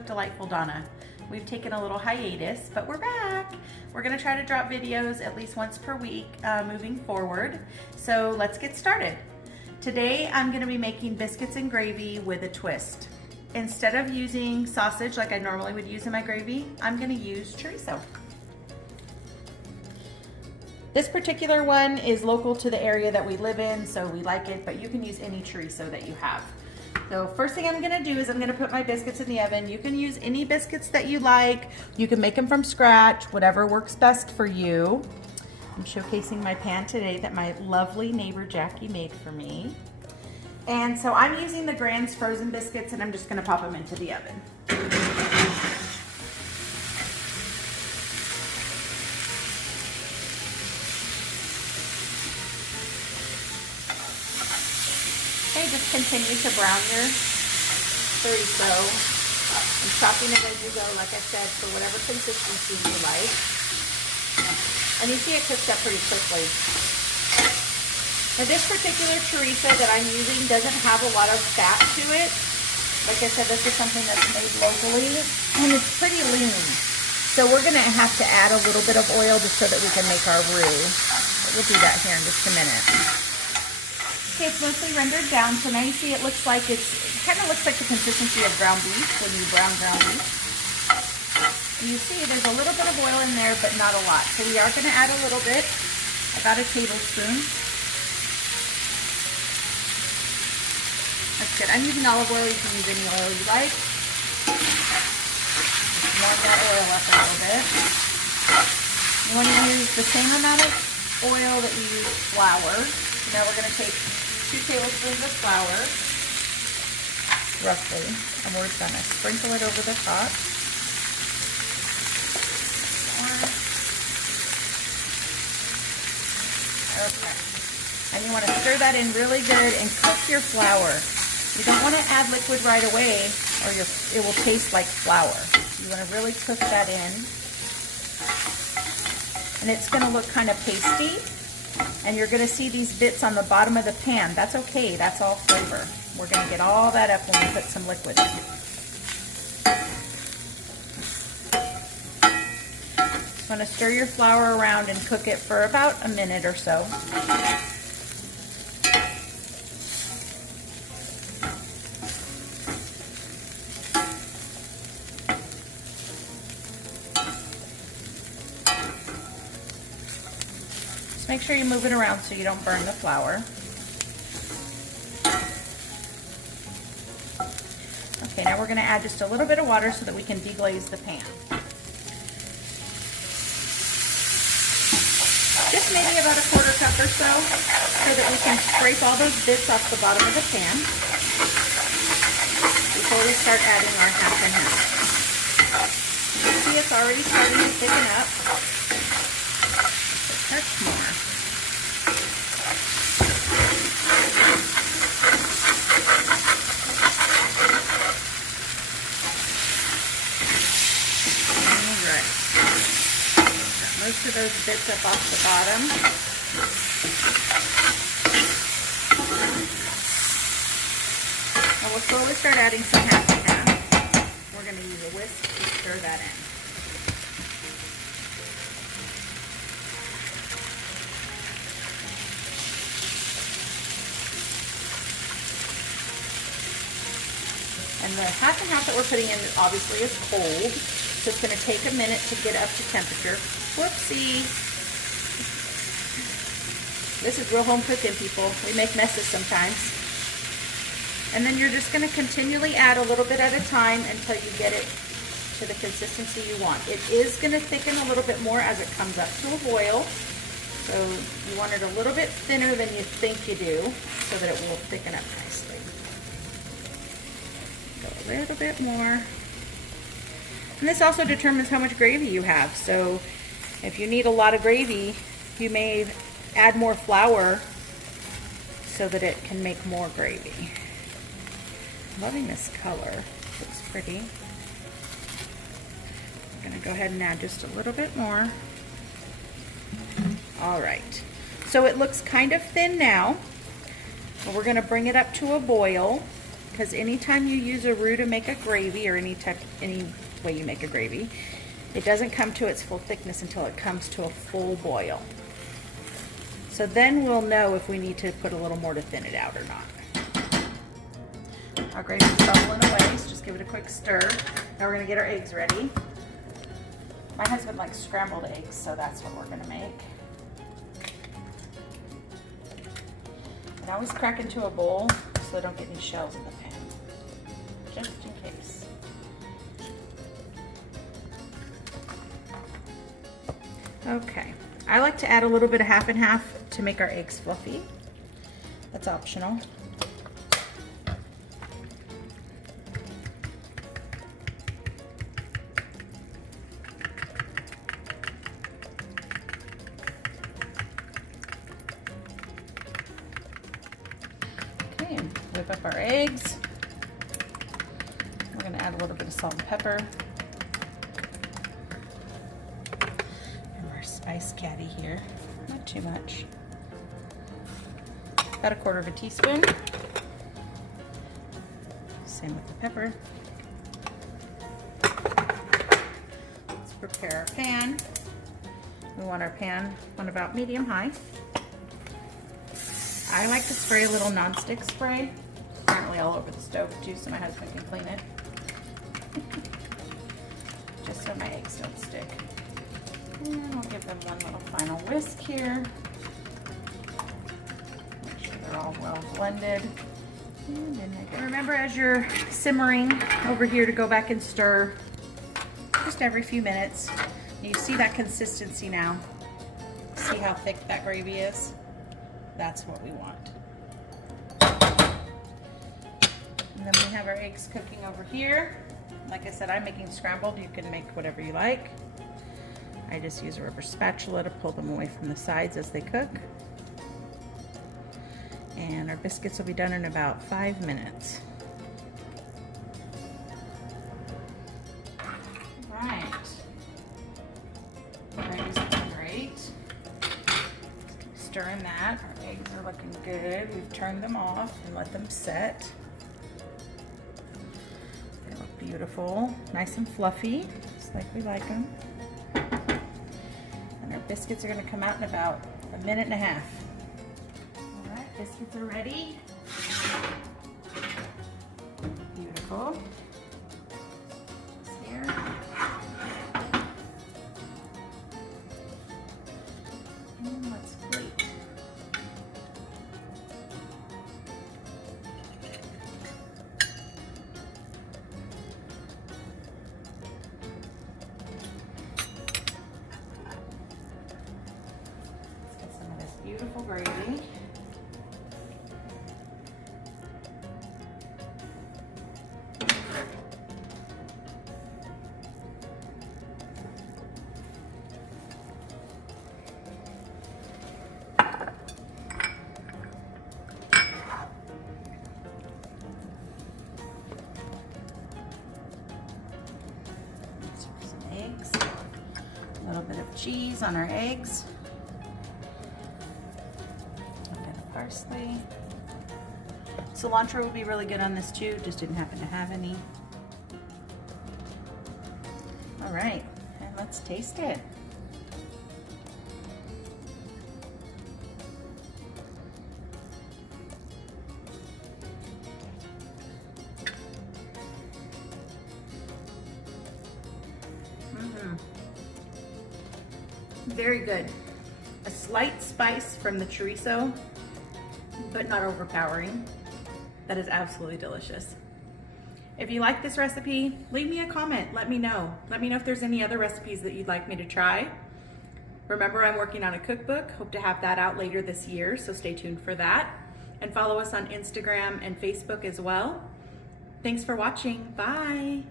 with Delightful Donna. We've taken a little hiatus, but we're back. We're gonna try to drop videos at least once per week moving forward. So let's get started. Today I'm gonna be making biscuits and gravy with a twist. Instead of using sausage like I normally would use in my gravy, I'm gonna use chorizo. This particular one is local to the area that we live in, so we like it, but you can use any chorizo that you have. So first thing I'm gonna do is I'm gonna put my biscuits in the oven. You can use any biscuits that you like. You can make them from scratch, whatever works best for you. I'm showcasing my pan today that my lovely neighbor Jackie made for me. And so I'm using the Grand's frozen biscuits, and I'm just gonna pop them into the oven. Okay, just continue to brown your chorizo and chopping it as you go, like I said, for whatever consistency you like. And you see it cooks up pretty quickly. Now this particular chorizo that I'm using doesn't have a lot of fat to it. Like I said, this is something that's made locally, and it's pretty lean. So we're gonna have to add a little bit of oil just so that we can make our roux. We'll do that here in just a minute. Okay, it's mostly rendered down, so now you see it looks like it kind of looks like the consistency of ground beef when you brown ground beef. And you see there's a little bit of oil in there, but not a lot. So we are going to add a little bit, about a tablespoon. That's good. I'm using olive oil. You can use any oil you like. Just warm that oil up a little bit. You want to use the same amount of oil that you use flour. Now we're going to take 2 tablespoons of flour, roughly, and we're going to sprinkle it over the top. Okay. And you want to stir that in really good and cook your flour. You don't want to add liquid right away or it will taste like flour. You want to really cook that in. And it's going to look kind of pasty. And you're going to see these bits on the bottom of the pan. That's okay. That's all flavor. We're going to get all that up when we put some liquid in. Just want to stir your flour around and cook it for about a minute or so. Make sure you move it around so you don't burn the flour. Okay, now we're going to add just a little bit of water so that we can deglaze the pan. Just maybe about a 1/4 cup or so that we can scrape all those bits off the bottom of the pan before we start adding our half and half. You see it's already starting to thicken up. Touch more. Alright. Got most of those bits up off the bottom. And we'll slowly start adding some half and half. We're going to use a whisk to stir that in. And the half and half that we're putting in obviously is cold, so it's going to take a minute to get up to temperature. Whoopsie! This is real home cooking, people. We make messes sometimes. And then you're just going to continually add a little bit at a time until you get it to the consistency you want. It is going to thicken a little bit more as it comes up to a boil. So you want it a little bit thinner than you think you do so that it will thicken up nicely. A little bit more. And this also determines how much gravy you have. So if you need a lot of gravy, you may add more flour so that it can make more gravy. I'm loving this color. It looks pretty. I'm going to go ahead and add just a little bit more. All right. So it looks kind of thin now. But we're going to bring it up to a boil because anytime you use a roux to make a gravy, or any way you make a gravy, it doesn't come to its full thickness until it comes to a full boil. So then we'll know if we need to put a little more to thin it out or not. Our gravy's bubbling away, so just give it a quick stir. Now we're gonna get our eggs ready. My husband likes scrambled eggs, so that's what we're gonna make. And I always crack into a bowl so I don't get any shells in the pan, just in case. Okay, I like to add a little bit of half and half to make our eggs fluffy. That's optional. Okay, whip up our eggs. We're gonna add a little bit of salt and pepper. Spice caddy here, not too much. About 1/4 teaspoon. Same with the pepper. Let's prepare our pan. We want our pan on about medium high. I like to spray a little nonstick spray, apparently all over the stove too, so my husband can clean it. Just so my eggs don't stick. And I'll give them one little final whisk here. Make sure they're all well blended. And then remember, as you're simmering over here, to go back and stir just every few minutes. You see that consistency now. See how thick that gravy is? That's what we want. And then we have our eggs cooking over here. Like I said, I'm making scrambled. You can make whatever you like. I just use a rubber spatula to pull them away from the sides as they cook. And our biscuits will be done in about 5 minutes. All right. Gravy's looking great. Stirring that. Our eggs are looking good. We've turned them off and let them set. They look beautiful, nice and fluffy, just like we like them. Our biscuits are going to come out in about 1.5 minutes. All right, biscuits are ready. Beautiful. Here. And let's plate. Beautiful gravy. Some eggs, a little bit of cheese on our eggs. Parsley. Cilantro would be really good on this too, just didn't happen to have any. All right, and let's taste it. Very good. A slight spice from the chorizo, but not overpowering. That is absolutely delicious. If you like this recipe, leave me a comment. Let me know. Let me know if there's any other recipes that you'd like me to try. Remember, I'm working on a cookbook. Hope to have that out later this year, so stay tuned for that. And follow us on Instagram and Facebook as well. Thanks for watching. Bye.